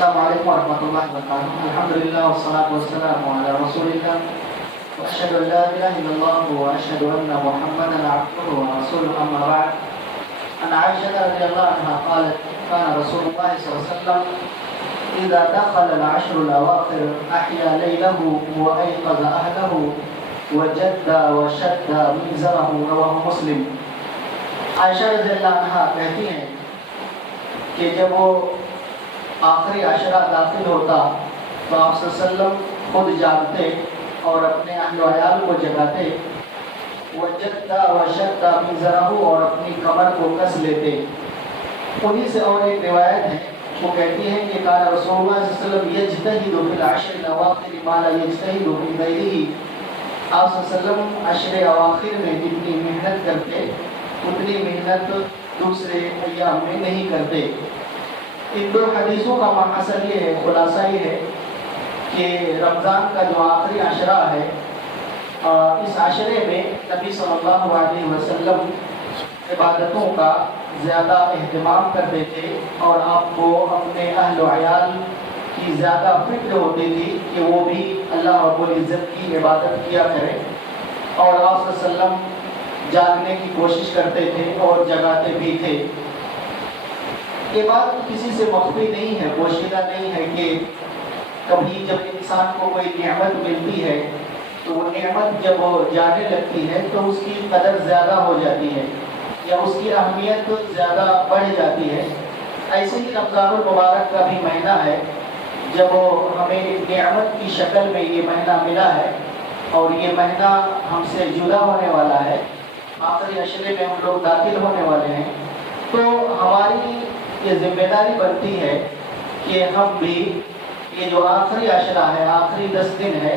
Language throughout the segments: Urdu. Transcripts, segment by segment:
السلام علیکم ورحمۃ اللہ وبرکاتہ. الحمدللہ والصلاة والسلام علی رسول اللہ واشهد ان لا اله الا الله واشهد ان محمدا عبده ورسوله. اما بعد. عن عائشة رضي الله عنها قالت كان رسول الله صلى الله عليه وسلم اذا دخل العشر الاواخر احيا ليله وايقظ اهله وجد وشد مئزره. رواه مسلم. عائشہ رضی اللہ عنہا کہتی ہیں کہ جب وہ آخری عشرہ داخل ہوتا تو آپ صلی اللہ علیہ وسلم خود جاگتے اور اپنے اہل و عیال کو جگاتے. وجد وشد مئزرہ اور اپنی کمر کو کس لیتے. انہی سے اور ایک روایت ہے وہ کہتی ہے کہ کان رسول اللہ صلی اللہ علیہ وسلم یجتہد فی العشر الاواخر ما لا یجتہد فی غیرہ. آپ صلی اللہ علیہ وسلم عشر اواخر میں جتنی محنت کرتے اتنی محنت دوسرے ایام میں نہیں کرتے. ان دو حدیثوں کا محصل یہ ہے، خلاصہ یہ ہے کہ رمضان کا جو آخری عشرہ ہے اس عشرے میں نبی صلی اللہ علیہ وسلم عبادتوں کا زیادہ اہتمام کرتے تھے اور آپ کو اپنے اہل و عیال کی زیادہ فکر ہوتی تھی کہ وہ بھی اللہ رب العزت کی عبادت کیا کریں. اور آپ صلی اللہ علیہ وسلم جاگنے کی کوشش کرتے تھے اور جگاتے بھی تھے. یہ بات کسی سے مخفی نہیں ہے، پوشیدہ نہیں ہے کہ کبھی جب انسان کو کوئی نعمت ملتی ہے تو وہ نعمت جب جانے لگتی ہے تو اس کی قدر زیادہ ہو جاتی ہے یا اس کی اہمیت زیادہ بڑھ جاتی ہے. ایسے ہی رمضان المبارک کا بھی مہینہ ہے. جب ہمیں ایک نعمت کی شکل میں یہ مہینہ ملا ہے اور یہ مہینہ ہم سے جدا ہونے والا ہے، آخری عشرے میں ہم لوگ داخل ہونے والے ہیں، تو ہماری یہ ذمہ داری بنتی ہے کہ ہم بھی یہ جو آخری عشرہ ہے، آخری 10 دن ہے،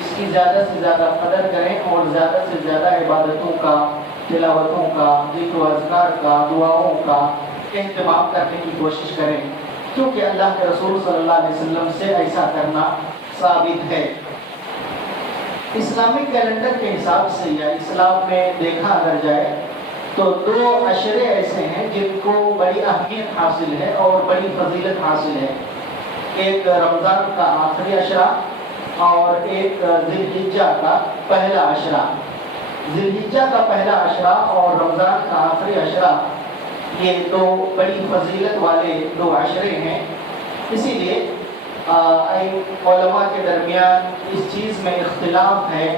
اس کی زیادہ سے زیادہ قدر کریں اور زیادہ سے زیادہ عبادتوں کا، تلاوتوں کا، ذکر و اذکار کا، دعاؤں کا اہتمام کرنے کی کوشش کریں، کیونکہ اللہ کے رسول صلی اللہ علیہ وسلم سے ایسا کرنا ثابت ہے. اسلامک کیلنڈر کے حساب سے یا اسلام میں دیکھا اگر جائے تو 2 عشرے ایسے ہیں جن کو بڑی اہمیت حاصل ہے اور بڑی فضیلت حاصل ہے. ایک رمضان کا آخری عشرہ اور ایک ذی الحجہ کا پہلا عشرہ. ذی الحجہ کا پہلا عشرہ اور رمضان کا آخری عشرہ یہ 2 بڑی فضیلت والے 2 عشرے ہیں. اسی لیے علماء کے درمیان اس چیز میں اختلاف ہے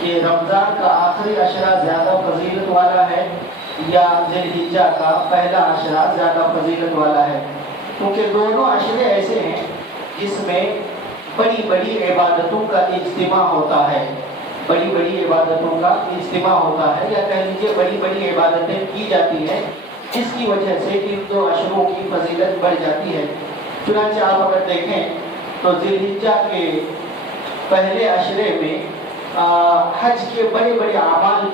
کہ رمضان کا آخری عشرہ زیادہ فضیلت والا ہے یا ذی الحجہ کا پہلا عشرہ زیادہ فضیلت والا ہے، کیونکہ دونوں عشرے ایسے ہیں جس میں بڑی بڑی عبادتوں کا اجتماع ہوتا ہے. بڑی بڑی عبادتوں کا اجتماع ہوتا ہے یا کہہ لیجیے بڑی بڑی عبادتیں کی جاتی ہیں، جس کی وجہ سے ان 2 عشروں کی فضیلت بڑھ جاتی ہے. چنانچہ آپ اگر دیکھیں تو ذی الحجہ کے پہلے عشرے میں حج کے بڑے بڑے اعمال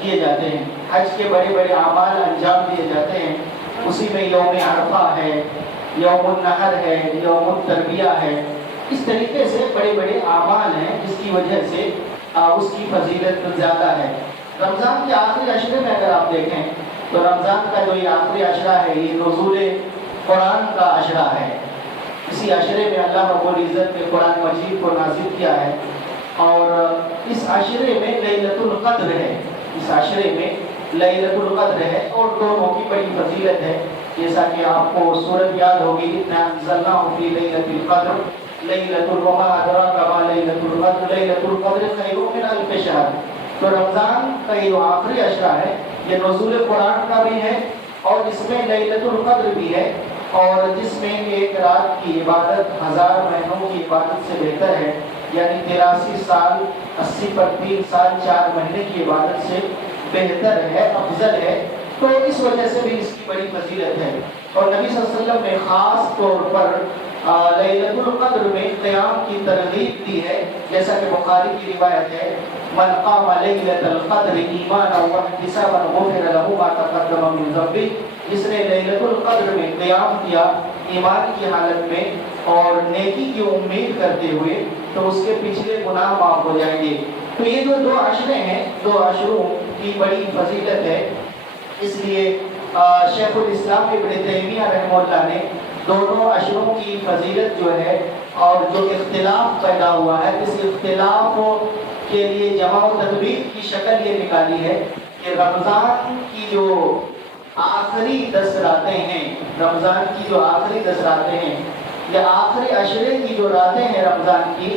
کیے جاتے ہیں، حج کے بڑے بڑے اعمال انجام دیے جاتے ہیں. اسی میں یوم عرفہ ہے، یوم النحر ہے، یوم التربیہ ہے. اس طریقے سے بڑے بڑے اعمال ہیں جس کی وجہ سے اس کی فضیلت زیادہ ہے. رمضان کے آخری عشرے میں اگر آپ دیکھیں تو رمضان کا جو یہ آخری عشرہ ہے یہ نزول قرآن کا عشرہ ہے. اسی عشرے میں اللہ رب العزت نے قرآن مجید کو نازل کیا ہے اور اس عشرے میں لیلۃ القدر ہے. اس عشرے میں لیلۃ القدر ہے اور دونوں کی بڑی فضیلت ہے. جیسا کہ آپ کو سورت یاد ہوگی، انا انزلناہ فی لیلۃ القدر لیلۃ وما ادراک ما لیلۃ القدر لیلۃ القدر خیر من الف شہر. تو رمضان کا یہ جو آخری عشرہ ہے یہ نزول قرآن کا بھی ہے اور اس میں لیلۃ القدر بھی ہے، اور جس میں ایک رات کی عبادت 1000 مہینوں کی عبادت سے بہتر ہے. یعنی 83 سال 80 پر 3 سال 4 مہینے کی عبادت سے بہتر ہے، افضل ہے. تو اس وجہ سے بھی اس کی بڑی فضیلت ہے. اور نبی صلی اللہ علیہ وسلم نے خاص طور پر لیلۃ القدر میں قیام کی ترغیب دی ہے، جیسا کہ بخاری کی روایت ہے، من قام لیلۃ القدر ایمانا واحتسابا غفر له ما تقدم من ذنبه. جس نے لیلۃ القدر میں قیام کیا ایمان کی حالت میں اور نیکی کی امید کرتے ہوئے تو اس کے پچھلے گناہ معاف ہو جائیں گے. تو یہ جو 2 عشرے ہیں 2 عشروں کی بڑی فضیلت ہے. اس لیے شیخ الاسلام ابن تیمیہ رحمہ اللہ نے دونوں عشروں کی فضیلت جو ہے اور جو اختلاف پیدا ہوا ہے، اس اختلاف کے لیے جمع و تدبیر کی شکل یہ نکالی ہے کہ رمضان کی جو آخری 10 راتیں ہیں، رمضان کی جو آخری 10 راتیں ہیں یا آخری عشرے کی جو راتیں ہیں رمضان کی،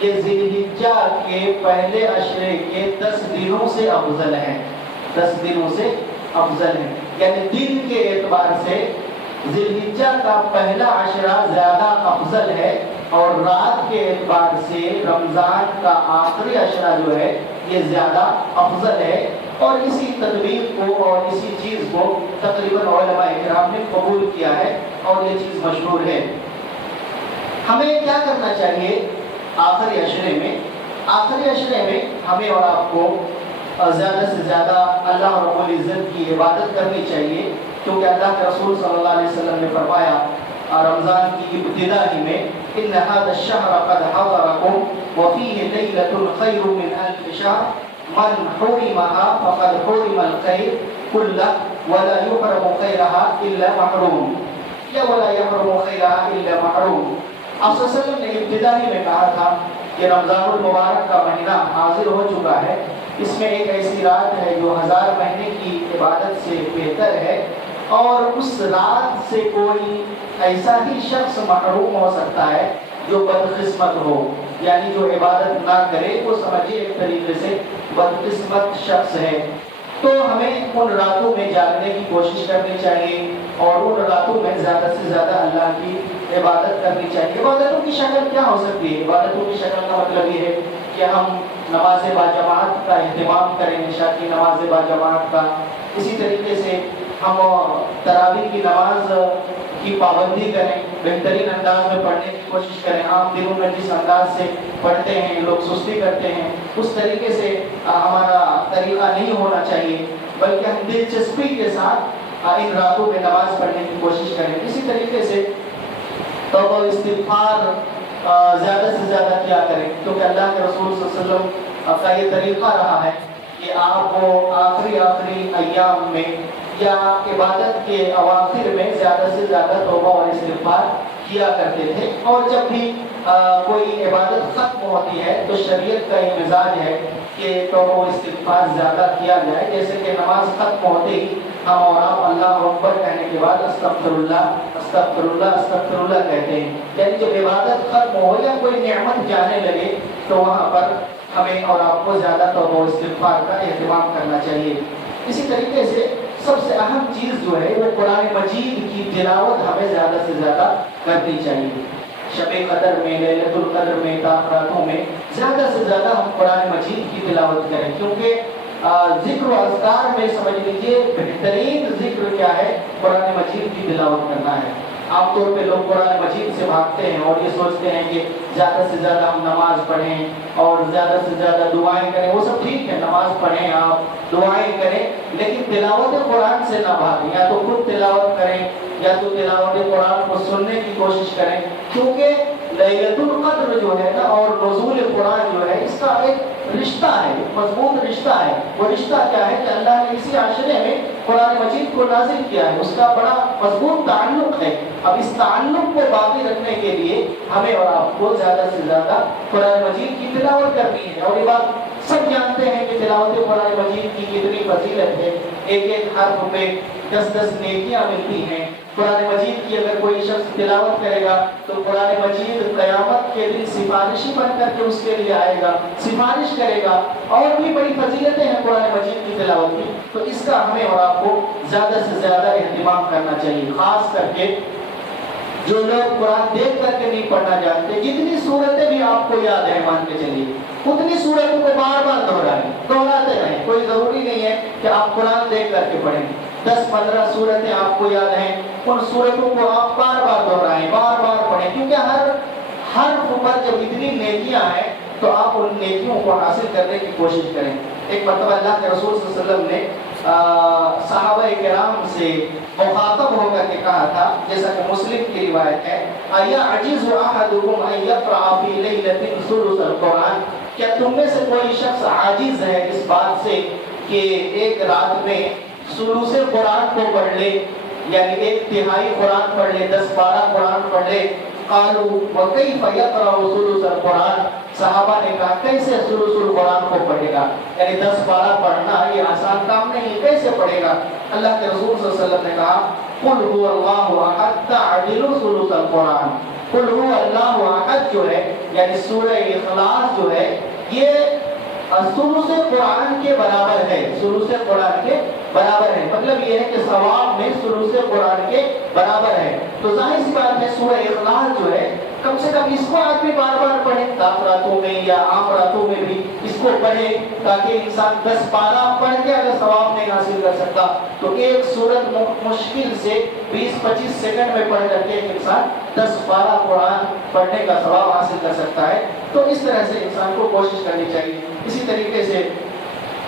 یہ ذی الحجہ کے پہلے عشرے کے 10 دنوں سے افضل ہیں، 10 دنوں سے افضل ہیں، یعنی دن کے اعتبار سے ذی الحجہ کا پہلا عشرہ زیادہ افضل ہے، اور رات کے اعتبار سے رمضان کا آخری عشرہ جو ہے یہ زیادہ افضل ہے۔ اور اسی تدبیر کو اور اسی چیز کو تقریباً علماء کرام نے قبول کیا ہے اور یہ چیز مشہور ہے۔ ہمیں کیا کرنا چاہیے آخری عشرے میں؟ آخری عشرے میں ہمیں اور آپ کو زیادہ سے زیادہ اللہ رب العزت کی عبادت کرنی چاہیے، کیونکہ اللہ کے رسول صلی اللہ علیہ وسلم نے فرمایا رمضان کی ابتدا ہی میں ان هذا الشهر قد حضركم وفيه ليلة خير من 1000 شهر من حرمها فقد حرم الخير كله ولا يحرم خيرها الا محروم، یا ولا يحرم خيرها الا محروم۔ آپ صلی اللہ علیہ وسلم نے ابتدا ہی میں کہا تھا کہ رمضان المبارک کا مہینہ حاضر ہو چکا ہے، اس میں ایک ایسی رات ہے جو 1000 مہینے کی عبادت سے بہتر ہے، اور اس رات سے کوئی ایسا ہی شخص محروم ہو سکتا ہے جو بدقسمت ہو، یعنی جو عبادت نہ کرے وہ سمجھے ایک طریقے سے بدقسمت شخص ہے۔ تو ہمیں ان راتوں میں جاگنے کی کوشش کرنی چاہیے اور ان راتوں میں زیادہ سے زیادہ اللہ کی عبادت کرنی چاہیے۔ عبادتوں کی شکل کیا ہو سکتی ہے؟ عبادتوں کی شکل کا مطلب یہ ہے کہ ہم نماز باجماعت کا اہتمام کریں، عشاء کی نماز باجماعت کا، اسی طریقے سے ہم تراویح کی نماز کی پابندی کریں، بہترین انداز میں پڑھنے کی کوشش کریں۔ عام دنوں میں جس انداز سے پڑھتے ہیں لوگ سستی کرتے ہیں، اس طریقے سے ہمارا طریقہ نہیں ہونا چاہیے، بلکہ ہم دلچسپی کے ساتھ ان راتوں میں نماز پڑھنے کی کوشش کریں۔ اسی طریقے سے توبہ و استغفار زیادہ سے زیادہ کیا کریں، کیونکہ اللہ کے رسول صلی اللہ علیہ وسلم کا یہ طریقہ رہا ہے کہ آپ آخری ایام میں یا عبادت کے اواخر میں زیادہ سے زیادہ توبہ اور استغفار کیا کرتے تھے، اور جب بھی کوئی عبادت ختم ہوتی ہے تو شریعت کا یہ مزاج ہے کہ توبہ و استغفار زیادہ کیا جائے، جیسے کہ نماز ختم ہوتے ہی ہم اور آپ اللہ اکبر کہنے کے بعد استغفر اللہ استغفر اللہ استغفر اللہ کہتے ہیں، یعنی جب عبادت ختم ہو یا کوئی نعمت جانے لگے تو وہاں پر ہمیں اور آپ کو زیادہ توبہ و استغفار کا اہتمام کرنا چاہیے۔ اسی طریقے سے سب سے اہم چیز جو ہے وہ قرآن مجید کی تلاوت ہمیں زیادہ سے زیادہ کرنی چاہیے۔ شب قدر میں، لیلۃ القدر میں، راتوں میں زیادہ سے زیادہ ہم قرآن مجید کی تلاوت کریں، کیونکہ ذکر و اذکار میں سمجھ لیجیے بہترین ذکر کیا ہے؟ قرآن مجید کی تلاوت کرنا ہے۔ عام طور پہ لوگ قرآن مجید سے بھاگتے ہیں اور یہ سوچتے ہیں کہ زیادہ سے زیادہ ہم نماز پڑھیں اور زیادہ سے زیادہ دعائیں کریں، وہ سب ٹھیک ہے، نماز پڑھیں، آپ دعائیں کریں، لیکن تلاوت قرآن سے نہ بھاگیں، یا تو خود تلاوت کریں یا تو تلاوت قرآن کو سننے کی کوشش کریں، کیونکہ لیلۃ القدر جو ہے نا اور نزول قرآن جو ہے اس کا ایک رشتہ ہے، مضبوط رشتہ ہے۔ وہ رشتہ کیا ہے کہ اللہ نے اسی عشرے میں قرآن مجید کو نازل کیا ہے، اس کا بڑا مضبوط تعلق ہے۔ اب اس تعلق کو باقی رکھنے کے لیے ہمیں اور آپ کو زیادہ سے زیادہ قرآن مجید کی تلاوت کرنی ہے، اور یہ بات سب جانتے ہیں کہ تلاوت قرآن مجید کی کتنی فضیلت ہے، ایک ایک حرف پہ 10 نیکیاں ملتی ہیں۔ قرآن مجید کی اگر کوئی شخص تلاوت کرے گا تو قرآن مجید قیامت کے دن سفارشی بن کر کے اس کے لیے آئے گا، سفارش کرے گا، اور بھی بڑی فضیلتیں ہیں قرآن مجید کی تلاوت کی، تو اس کا ہمیں اور آپ کو زیادہ سے زیادہ اہتمام کرنا چاہیے، خاص کر کے جو لوگ قرآن دیکھ کر کے نہیں پڑھنا جانتے۔ جتنی صورتیں بھی آپ کو یاد ہیں مان کے چلیے، اتنی صورتوں کو بار بار دہراتے رہیں، کوئی ضروری نہیں ہے کہ آپ قرآن دیکھ کر کے پڑھیں۔ 10-15 صورتیں آپ کو یاد ہیں، ان صورتوں کو آپ بار بار دہرائیں، بار بار پڑھیں، کیونکہ ہر حرف پر جب اتنی نیکیاں ہیں تو آپ ان نیکیوں کو حاصل کرنے کی کوشش کریں۔ ایک مرتبہ اللہ کے رسول صلی اللہ علیہ وسلم نے صحابہ کرام سے مخاطب ہو کر کے کہا تھا، جیسا کہ مسلم کی روایت ہے، اَيَعْجِزُ أَحَدُكُمْ أَن يَقْرَأَ فِي لَيْلَةٍ ثُلُثَ الْقُرْآنِ، کیا تم میں سے کوئی شخص عاجز ہے اس بات سے کہ ایک رات میں ثلث قرآن کو پڑھ لے؟ یعنی ایک تہائی قرآن پڑھ لے، 10-12 قرآن پڑھ لے. قالوا وكيف يقرأ ثلث القرآن، صحابہ نے کہا کیسے ثلث القرآن کو پڑھے گا، یعنی 10-12 پڑھنا یہ آسان کام نہیں، کیسے پڑھے گا. اللہ کے رسول صلی اللہ علیہ وسلم نے کہا قل هو الله احد تعدل ثلث القرآن. قل هو الله احد جو ہے یعنی سورہ اخلاص جو ہے یہ ثلث قرآن کے برابر ہے، ثلث قرآن کے برابر ہے. مطلب یہ ہے کہ ثواب میں ثلث قرآن کے برابر ہے. تو ظاہر سی بات ہے سورہ اخلاص جو ہے کم سے کم اس کو آدمی بار بار پڑھے، تاپ راتوں میں یا عام راتوں میں بھی اس کو پڑھے، تاکہ انسان 10-12 پڑھ کے اگر ثواب نہیں حاصل کر سکتا تو ایک سورت مشکل سے 20-25 سیکنڈ میں پڑھ کر کے ایک انسان 10-12 قرآن پڑھنے کا ثواب حاصل کر سکتا ہے. تو اس طرح سے انسان کو کوشش کرنی چاہیے. اسی طریقے سے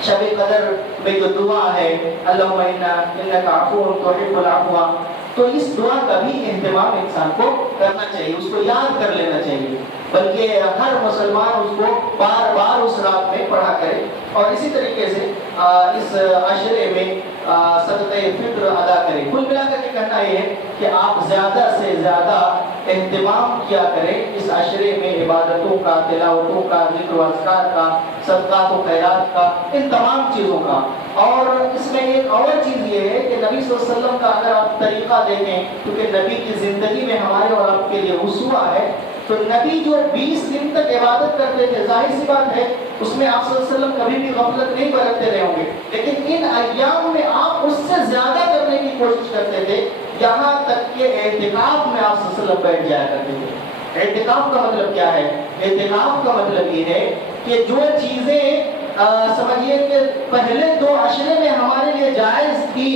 شب قدر میں جو دعا ہے اللہم انک عفو تحب العفو، تو اس دعا کا بھی اہتمام انسان کو کرنا چاہیے، اس کو یاد کر لینا چاہیے، بلکہ ہر مسلمان اس کو بار بار اس رات میں پڑھا کرے. اور اسی طریقے سے اس عشرے میں صدقہ فطر ادا کرے. کل ملا کر کے کہنا یہ ہے کہ آپ زیادہ سے زیادہ اہتمام کیا کریں اس عشرے میں، عبادتوں کا، تلاوتوں کا، ذکر و اذکار کا، صدقات و خیرات کا، ان تمام چیزوں کا. اور اس میں ایک اور چیز یہ ہے کہ نبی صلی اللہ علیہ وسلم کا اگر آپ طریقہ دیکھیں، کیونکہ نبی کی زندگی میں ہمارے اور آپ کے لیے اسوہ ہے، تو نبی جو 20 دن تک عبادت کرتے تھے، ظاہر سی بات ہے اس میں آپ صلی اللہ علیہ وسلم کبھی بھی غفلت نہیں برتتے رہے ہوں گے، لیکن ان ایام میں آپ اس سے زیادہ کرنے کی کوشش کرتے تھے، یہاں تک کہ اعتکاف میں آپ صلی اللہ علیہ وسلم بیٹھ جایا کرتے تھے. اعتکاف کا مطلب کیا ہے؟ اعتکاف کا مطلب یہ ہے کہ جو چیزیں سمجھیے کہ پہلے 2 عشرے میں ہمارے لیے جائز تھی،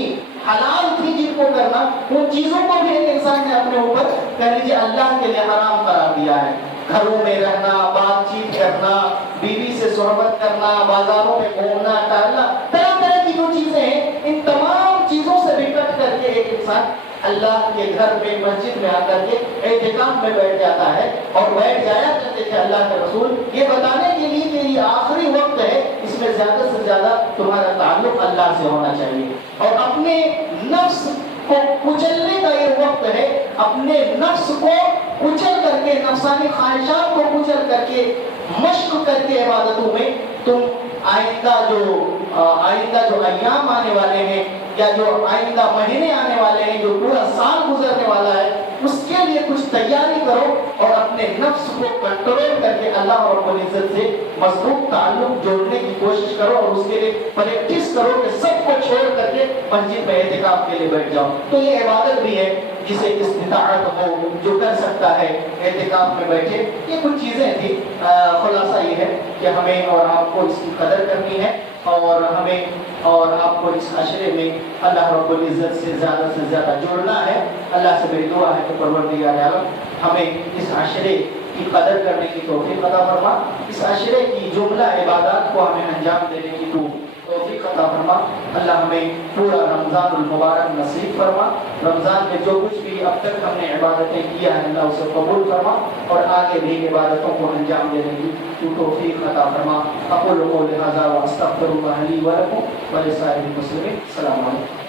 حلال تھی جن کو کرنا، ان چیزوں کو بھی ایک انسان نے اپنے اوپر کہہ لیجیے اللہ کے لیے حرام قرار دیا ہے. گھروں میں رہنا، بات چیت کرنا، بیوی سے صحبت کرنا، بازاروں میں گھومنا ٹہلنا، طرح طرح کی جو چیزیں ہیں ان تمام چیزوں سے بھی کٹ کر کے ایک انسان اللہ کے گھر میں مسجد میں آ کر کے اعتکاف میں بیٹھ جاتا ہے. اور بیٹھ جایا کرتے تھے اللہ کے رسول یہ بتانے کے لیے کہ یہ آخری وقت ہے، اس میں زیادہ سے زیادہ تمہارا تعلق اللہ سے ہونا چاہیے، اور اپنے نفس کو کچلنے کا یہ وقت ہے. اپنے نفس کو کچل کر کے، نفسانی خواہشات کو کچل کر کے، مشق کر کے عبادتوں میں تم آئندہ جو ایام آنے والے ہیں یا جو آئندہ مہینے آنے والے ہیں، جو پورا سال گزرنے والا ہے، اس کے لیے کچھ تیاری کرو اور اپنے نفس کو کنٹرول کر کے اللہ رب العزت سے مضبوط تعلق جوڑنے کی کوشش کرو، اور اس کے لیے پریکٹس کرو کہ سب کو چھوڑ کر کے مسجد میں اعتکاف کے لیے بیٹھ جاؤ. تو یہ عبادت بھی ہے جسے استطاعت ہو جو کر سکتا ہے اعتکاف میں بیٹھے. یہ کچھ چیزیں تھیں. خلاصہ یہ ہے کہ ہمیں اور آپ کو اس کی قدر کرنی ہے، اور ہمیں اور آپ کو اس عشرے میں اللہ رب العزت سے زیادہ جڑنا ہے. اللہ سے میری دعا ہے کہ پروردگار عالم ہمیں اس عشرے کی قدر کرنے کی توفیق عطا فرما، اس عشرے کی جملہ عبادات کو ہمیں انجام دینے کی توفیق عطا فرما. اللہ ہمیں پورا رمضان المبارک نصیب فرما. رمضان میں جو کچھ بھی اب تک ہم نے عبادتیں کیا ہے اللہ اسے قبول فرما، اور آگے بھی عبادتوں کو انجام دینے کی توفیق عطا فرما. اقول قولی ھذا واستغفر اللہ لی ولکم ولسائر المسلمین. السلام علیکم.